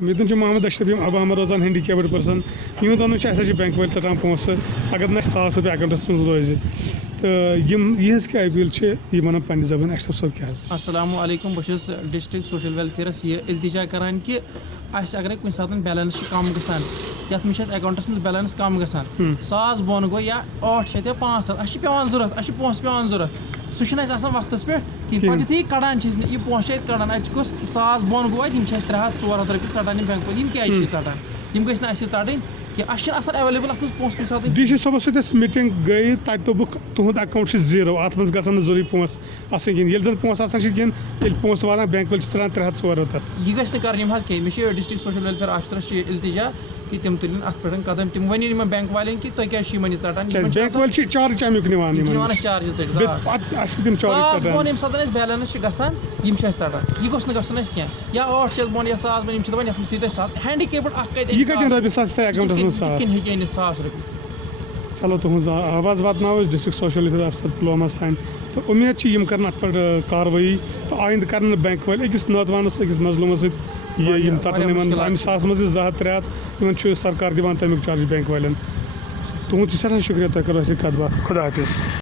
مےٚ محمد اشرف اب احمد روزان ہینڈیکیپڈ پٔرسن یِہُنٛد وَنُن چھُ اَسہِ حظ چھِ بینک وٲلۍ ژَٹان پونٛسہٕ اگر نہٕ اَسہِ $1,000 اکاونٹس منٛز روزِ تہٕ یِہٕنٛز کیٛاہ اپیٖل چھِ یہِ وَنان پننہِ زبٲنۍ اشرف صٲب کیٛاہ حظ؟ السلام علیکم بہٕ چھُس ڈسٹرک سوشل ویلفیئرس یہ التجا کران کہ اَسہِ اگرے کُنہِ ساتہٕ بیلنس چھِ کم گژھان یتھ منٛز چھِ اَسہِ اکاونٹس منٛز بیلنس کم گژھان 1,000 بۄن گوٚو یا 800 یا 500 اَسہِ چھِ پیٚوان ضوٚرتھ اَسہِ چھِ پونٛسہٕ پیٚوان ضوٚرتھ سُہ چھُنہٕ اَسہِ آسان وقتس پٮ۪ٹھ کِہیٖنۍ پتہٕ یُتھُے کڑان چھِ أسۍ یہِ پونٛسہٕ چھِ اَتہِ کڑان اَتہِ گوٚژھ 1,000 بۄن گوٚو اَتہِ یِم چھِ اَسہِ 300-400 رۄپیہِ ژٹان یِم بینک وٲلۍ یِم کیٛازِ چھِ ژٹان یِم گٔژھۍ نہٕ اَسہِ ژٹٕنۍ کینٛہہ اَسہِ چھِنہٕ آسان ایویلیبل اَتھ منٛز پونٛسہٕ کُنہِ ساتہٕ ڈی سی صٲبس سۭتۍ ٲس میٖٹنگ گٔیہِ تَتہِ دوٚپُکھ تُہُنٛد اکاونٹ چھُ زیٖرو اَتھ منٛز گژھن نہٕ ضروٗری پونٛسہٕ آسٕنۍ کِہیٖنۍ ییٚلہِ زن پونٛسہٕ آسان چھِ کِہیٖنۍ ییٚلہِ پونٛسہٕ واتان بینک وٲلۍ چھِ ژَٹان 300-400 تَتھ یہِ گژھِ نہٕ کَرٕنۍ یِم حظ کینٛہہ مےٚ چھِ ڈسٹرک سوشل ویلفیر آفسرس چھِ التجا کہ تِم تُلِنۍ اَتھ پٮ۪ٹھ قدم تِم ؤنِنۍ یِمن بینک والٮ۪ن کہ تُہۍ کیٛازِ چھِ یِمن یہِ ژٹان بینک وٲلۍ چھِ چارج امیُک نِوان یِوان اَسہِ چارجِز ژٔٹِتھ اَسہِ تِم چارج بۄن ییٚمہِ ساتہٕ اَسہِ بیلنس چھِ گژھان یِم چھِ اَسہِ ژٹان یہِ گوٚژھ نہٕ گژھُن اَسہِ کینٛہہ یا 800 بۄن یا 1,000 بۄن یِم چھِ دپان یَتھ منٛز تھٲیِو تُہۍ 1,000 ہینڈیکیپڈ اکھ کَتہِ یہِ کَتٮ۪ن رۄپیہِ ساس تۄہہِ اکاونٹس منٛز 1,000 ہیٚکہِ أنِتھ 1,000 رۄپیہِ چلو تُہُنٛز آواز واتناوو أسۍ ڈسٹرک سوشل ویلفیر آفسر پُلواماہس تانۍ تہٕ اُمید چھِ یِم کرن اَتھ پٮ۪ٹھ کاروٲیی تہٕ آیندٕ کرن نہٕ بینک وٲلۍ أکِس نوجوانس أکِس مظلوٗمس سۭتۍ یِم ژٹن یِمن اَمہِ ساسہٕ منٛز 200-300 تِمن چھُ سرکار دِوان تَمیُک چارج بینک والٮ۪ن تُہُنٛد چھُ سٮ۪ٹھاہ شُکریہ تۄہہِ کٔروٕ اَسہِ سۭتۍ کتھ باتھ خۄدا حافِظ